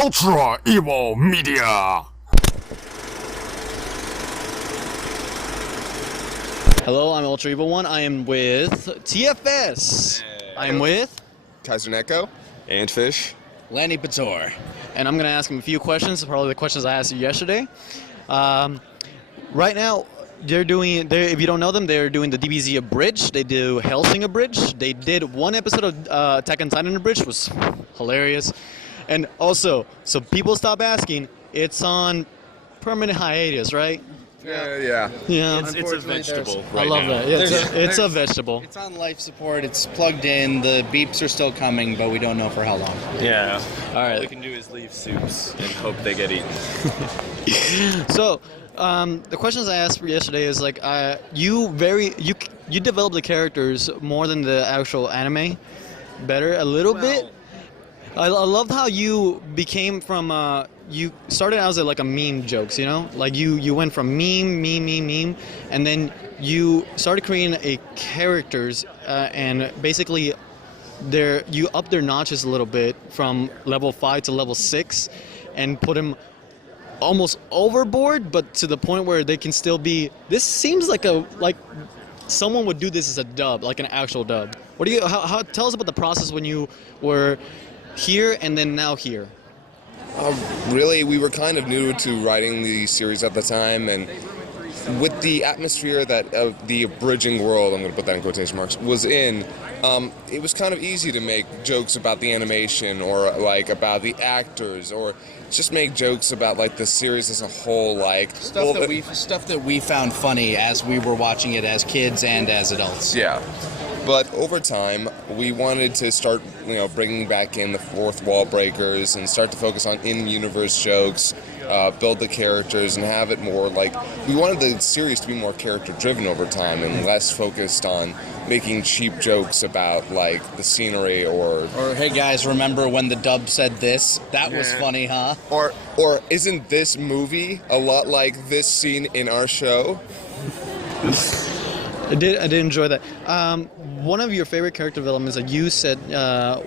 Ultra Evil Media. Hello, I'm Ultra Evil One. I am with TFS. I am with KaiserNeko. Antfish. Lanipator. And I'm going to ask him a few questions, probably the questions I asked you yesterday. Right now, if you don't know them, they're doing the DBZ Abridged. They do Hellsing Abridged. They did one episode of Attack on Titan Abridged, was hilarious. And also, so people stop asking, it's on permanent hiatus, right? Yeah. It's a vegetable. I love now. that. Yeah, it's a vegetable. It's on life support. It's plugged in. The beeps are still coming, but we don't know for how long. Yeah. All right. All we can do is leave soups and hope they get eaten. So, the questions I asked for yesterday is like, you developed the characters more than the actual anime, better a little bit. I loved how you became from you started out as like a meme jokes, you know, like you went from meme, and then you started creating a characters and basically you upped their notches a little bit from level 5 to level 6, and put them almost overboard, but to the point where they can still be. This seems like someone would do this as a dub, like an actual dub. What do you? How tell us about the process when you were here and then now here. Really, we were kind of new to writing the series at the time, and with the atmosphere that the abridging world, I'm going to put that in quotation marks, was in, it was kind of easy to make jokes about the animation or like about the actors, or just make jokes about like the series as a whole, like Stuff that we found funny as we were watching it as kids and as adults. Yeah. But over time, we wanted to start, bringing back in the fourth wall breakers and start to focus on in-universe jokes, build the characters, and have it more like, we wanted the series to be more character-driven over time and less focused on making cheap jokes about like the scenery or hey guys, remember when the dub said this? That was funny, huh? Or isn't this movie a lot like this scene in our show? I did enjoy that. One of your favorite character developments that you said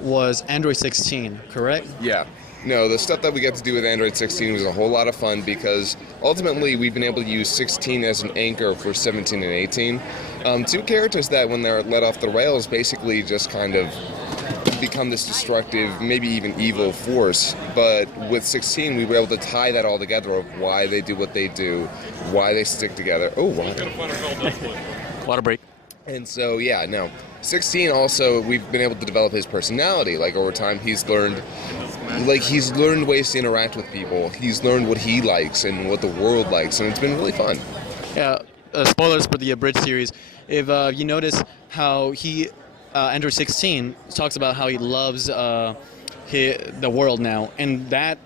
was Android 16, correct? Yeah. No, the stuff that we get to do with Android 16 was a whole lot of fun because ultimately we've been able to use 16 as an anchor for 17 and 18. Two characters that, when they're let off the rails, basically just kind of become this destructive, maybe even evil force. But with 16, we were able to tie that all together of why they do what they do, why they stick together. Oh, wow. Water break. And so, 16 also, we've been able to develop his personality. Like, over time, he's learned ways to interact with people. He's learned what he likes and what the world likes, and it's been really fun. Yeah, spoilers for the Abridged series. If you notice how Android 16 talks about how he loves the world now, and that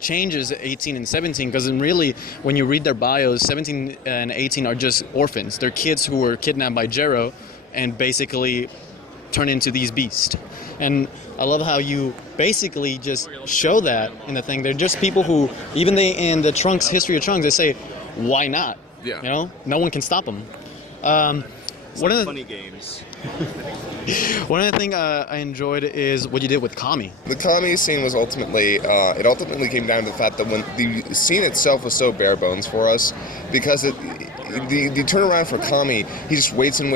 changes 18 and 17, because really, when you read their bios, 17 and 18 are just orphans. They're kids who were kidnapped by Jero and basically turn into these beasts. And I love how you basically just show that in the thing. They're just people who, even in the Trunks history of Trunks, they say, why not? Yeah. You know, no one can stop them. One of the funny games. One of the things I enjoyed is what you did with Kami. The Kami scene was ultimately came down to the fact that when the scene itself was so bare bones for us, because the turnaround for Kami, he just waits and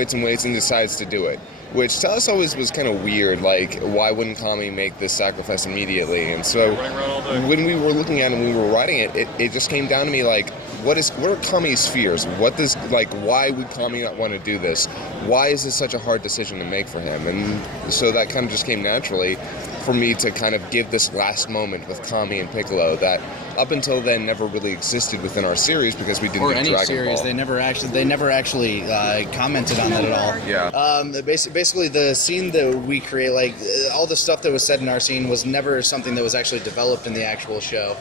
decides to do it. Which to us always was kind of weird, like, why wouldn't Kami make this sacrifice immediately? And so, when we were looking at it, when we were writing it, it just came down to me, like, what are Kami's fears? Why would Kami not want to do this? Why is this such a hard decision to make for him? And so that kind of just came naturally for me to kind of give this last moment with Kami and Piccolo that up until then never really existed within our series because we didn't do Dragon series. Ball. They never actually commented on that at all. Yeah. Basically, the scene that we create, like all the stuff that was said in our scene, was never something that was actually developed in the actual show.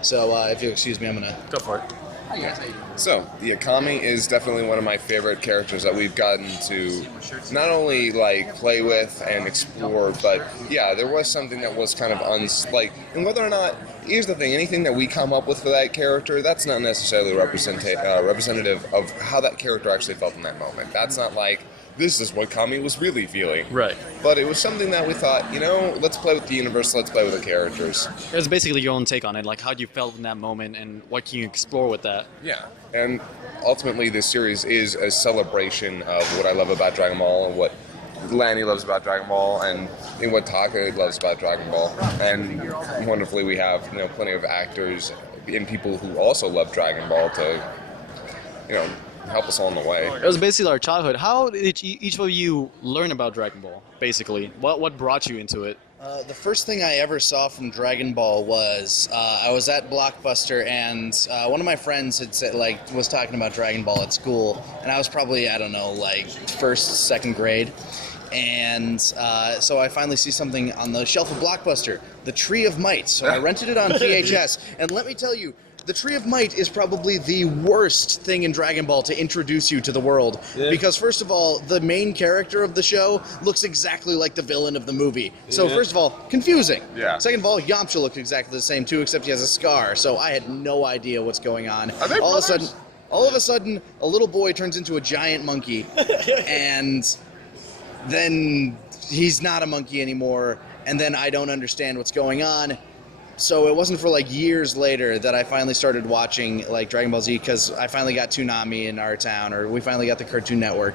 So, if you'll excuse me, I'm gonna Go for it. Hi guys, how you doing? So, Kami is definitely one of my favorite characters that we've gotten to not only like play with and explore, but there was something that was kind of and whether or not, here's the thing, anything that we come up with for that character, that's not necessarily representative of how that character actually felt in that moment. That's not like this is what Kami was really feeling. Right. But it was something that we thought, let's play with the universe, let's play with the characters. It was basically your own take on it, like how you felt in that moment and what can you explore with that. Yeah, and ultimately this series is a celebration of what I love about Dragon Ball and what Lani loves about Dragon Ball and what Taka loves about Dragon Ball. And wonderfully we have plenty of actors and people who also love Dragon Ball to help us along the way. It was basically our childhood. How did each of you learn about Dragon Ball, basically? What brought you into it? The first thing I ever saw from Dragon Ball was I was at Blockbuster and one of my friends had said was talking about Dragon Ball at school, and I was probably first, second grade, and so I finally see something on the shelf of Blockbuster, The Tree of Might. So I rented it on VHS, and let me tell you, The Tree of Might is probably the worst thing in Dragon Ball to introduce you to the world. Yeah. Because first of all, the main character of the show looks exactly like the villain of the movie. So first of all, confusing. Yeah. Second of all, Yamcha looked exactly the same too, except he has a scar. So I had no idea what's going on. Are they brothers? All of a sudden, a little boy turns into a giant monkey, and then he's not a monkey anymore, and then I don't understand what's going on. So it wasn't for years later that I finally started watching Dragon Ball Z, because I finally got Toonami in our town, or we finally got the Cartoon Network.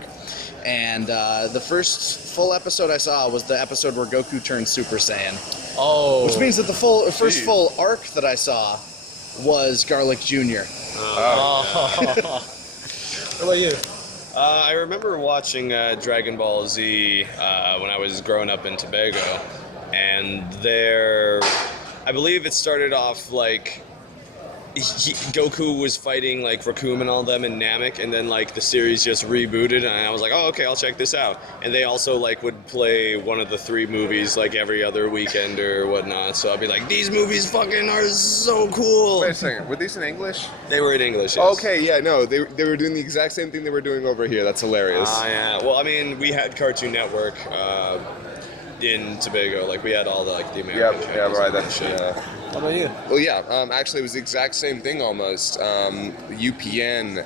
And the first full episode I saw was the episode where Goku turned Super Saiyan. Oh. Which means that the first full arc that I saw was Garlic Jr. What about you? I remember watching Dragon Ball Z when I was growing up in Tobago, and I believe it started off Goku was fighting Raccoon and all them in Namek, and then the series just rebooted, and I was like, oh, okay, I'll check this out. And they also would play one of the 3 movies every other weekend or whatnot, so I'd be like, these movies fucking are so cool. Wait a second, were these in English? They were in English, yes. Okay, yeah, no, they were doing the exact same thing they were doing over here. That's hilarious. Yeah. Well, I mean, we had Cartoon Network in Tobago. We had all the American channels right. and That's shit. What about you? Well, yeah. Actually, it was the exact same thing almost. UPN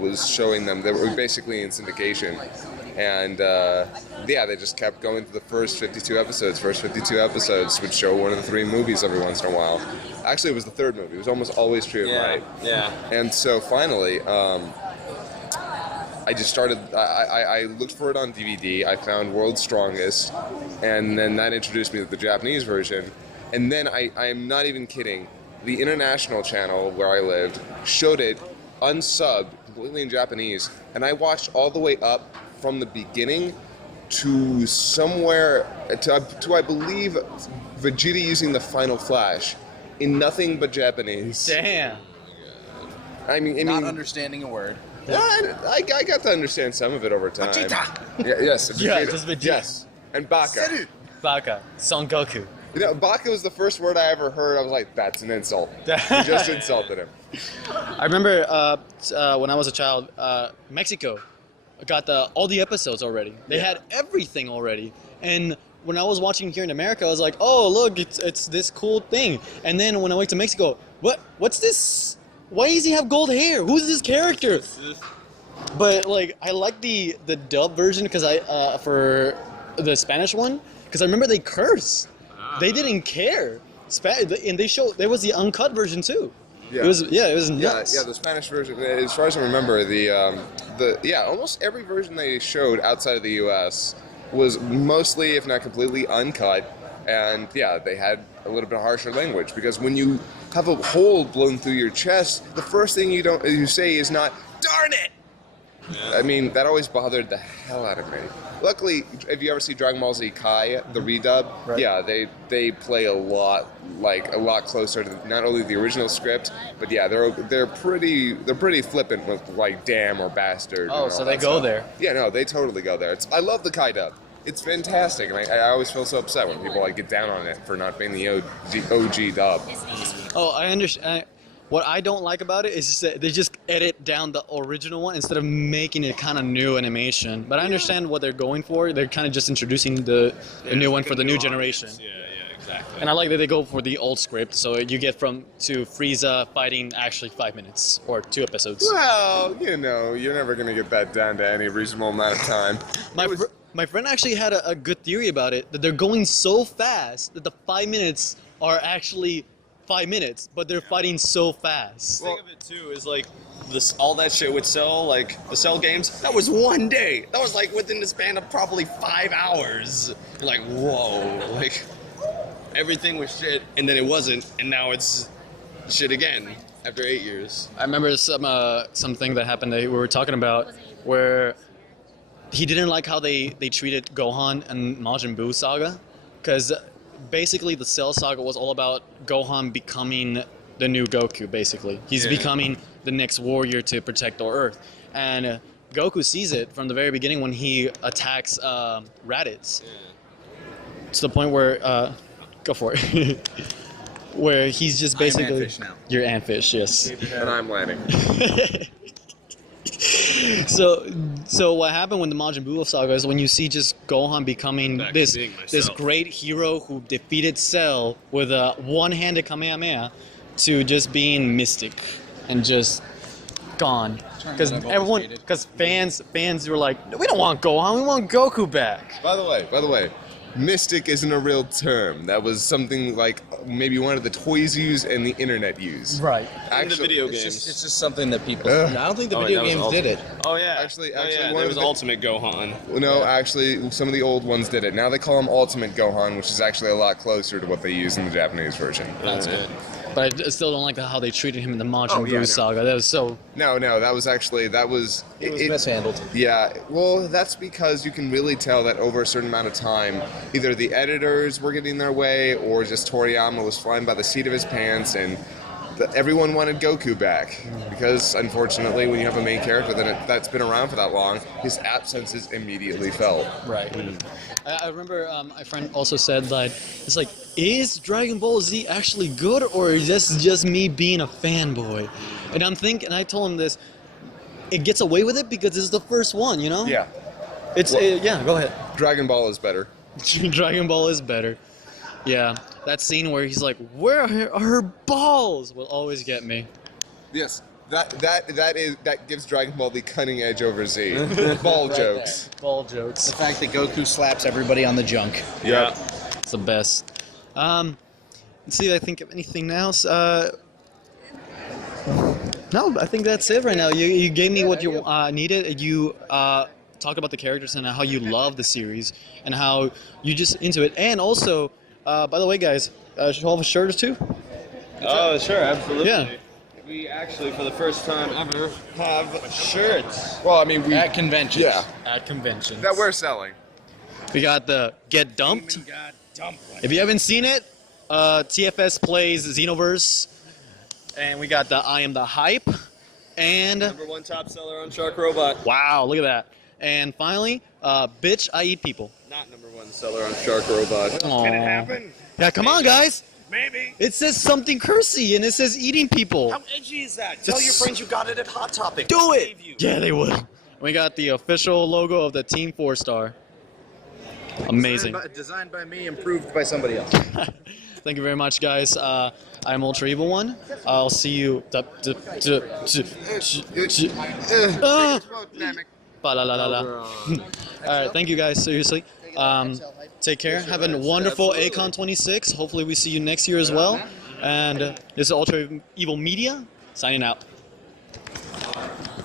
was showing them. They were basically in syndication, and they just kept going to the first 52 episodes. First 52 episodes would show one of the 3 movies every once in a while. Actually, it was the 3rd movie. It was almost always Tree of Might. Yeah. And so finally, I just started. I looked for it on DVD. I found World's Strongest, and then that introduced me to the Japanese version. And then I am not even kidding. The international channel where I lived showed it unsubbed, completely in Japanese, and I watched all the way up from the beginning to somewhere to I believe Vegeta using the final flash in nothing but Japanese. Damn. I mean, Not understanding a word. Yeah, I got to understand some of it over time. Vegeta! Yes, Vegeta. Yeah, just Vegeta. Yes, and Baka. Baka. Son Goku. Baka was the first word I ever heard. I was like, that's an insult. You just insulted him. I remember when I was a child, Mexico got all the episodes already. They had everything already. And when I was watching here in America, I was like, oh, look, it's this cool thing. And then when I went to Mexico, what's this? Why does he have gold hair? Who's this character? But I like the dub version because for the Spanish one, because I remember they curse. They didn't care. And there was the uncut version too. Yeah. It was nuts. Yeah, the Spanish version. As far as I remember, almost every version they showed outside of the U.S. was mostly, if not completely, uncut. And yeah, they had a little bit harsher language because when you have a hole blown through your chest, the first thing you say is not "darn it." I mean, that always bothered the hell out of me. Luckily, if you ever see Dragon Ball Z Kai, the redub, right. Yeah, they play a lot closer to not only the original script, but yeah, they're pretty flippant with damn or bastard. Oh, so they go there. Yeah, no, they totally go there. I love the Kai dub. It's fantastic, and I always feel so upset when people get down on it for not being the OG dub. Oh, I understand. What I don't like about it is just that they just edit down the original one instead of making it kind of new animation. But I understand what they're going for. They're kind of just introducing the new one for the new generation. Yeah, Exactly. And I like that they go for the old script, so you get to Frieza fighting actually 5 minutes or 2 episodes. Well, you're never gonna get that down to any reasonable amount of time. My friend actually had a good theory about it, that they're going so fast that the 5 minutes are actually 5 minutes, but they're fighting so fast. The thing of it too is like all that shit with Cell, like the Cell games, that was 1 day. That was like within the span of probably 5 hours. You're like, whoa, like everything was shit, and then it wasn't, and now it's shit again after 8 years. I remember something that happened that we were talking about where he didn't like how they treated Gohan and Majin Buu saga, because basically the Cell saga was all about Gohan becoming the new Goku. Basically, he's becoming the next warrior to protect our Earth, and Goku sees it from the very beginning when he attacks Raditz. To the point where go for it. Where he's just basically. I'm Antfish now. You're Antfish, yes. And I'm landing. So what happened when the Majin Buu saga is when you see just Gohan becoming Back to this being this myself. great hero who defeated Cell with a one-handed Kamehameha, to just being mystic and just gone. Because fans were like, we don't want Gohan, we want Goku back. By the way, mystic isn't a real term. That was something like maybe one of the toys used and the internet used. Right. In the video It's games. just something that people. Ugh. I don't think the Oh, wait, video that was games did it. Oh yeah. Actually, oh, yeah. one There of was the- Ultimate Gohan. No, actually, some of the old ones did it. Now they call him Ultimate Gohan, which is actually a lot closer to what they use in the Japanese version. That's good. But I still don't like how they treated him in the Majin Oh, Buu yeah, no. saga. That was so. No, that was It was mishandled. Yeah, well, that's because you can really tell that over a certain amount of time, either the editors were getting their way, or just Toriyama was flying by the seat of his pants, and everyone wanted Goku back. Because, unfortunately, when you have a main character that's been around for that long, his absence is immediately felt. Right. I remember my friend also said that it's like, is Dragon Ball Z actually good, or is this just me being a fanboy? And I told him this, it gets away with it because it's the first one, you know? Yeah, It's, yeah, go ahead. Dragon Ball is better. Dragon Ball is better. Yeah, that scene where he's like, where are her balls? Will always get me. Yes, that gives Dragon Ball the cutting edge over Z. Ball jokes. Ball jokes. The fact that Goku slaps everybody on the junk. Yeah. It's the best. Let's see if I think of anything else. No, I think that's it right now. You gave me what you needed. You talked about the characters and how you love the series and how you just into it. And also, by the way, guys, should I have a shirt or two? Oh, sure, absolutely. Yeah. We actually, for the first time ever, have shirts. Well, I mean, we At conventions. yeah, At conventions. that we're selling. We got the Get Dumped. If you haven't seen it, TFS plays Xenoverse. And we got the I Am the Hype. And #1 top seller on Shark Robot. wow, look at that. And finally, Bitch, I Eat People. Not #1 seller on Shark Robot. Aw. Can it happen? Yeah, come on, guys. Maybe. It says something cursy and it says eating people. How edgy is that? Tell your friends you got it at Hot Topic. Do it! Save you. Yeah, they would. We got the official logo of the Team 4-Star. Amazing. Designed by me, improved by somebody else. Thank you very much, guys. I'm Ultra Evil One. I'll see you. Ba-la-la-la-la. Alright, thank you guys, seriously. Take care. Have a wonderful A-kon 26. Hopefully we see you next year as well. And this is Ultra Evil Media, signing out.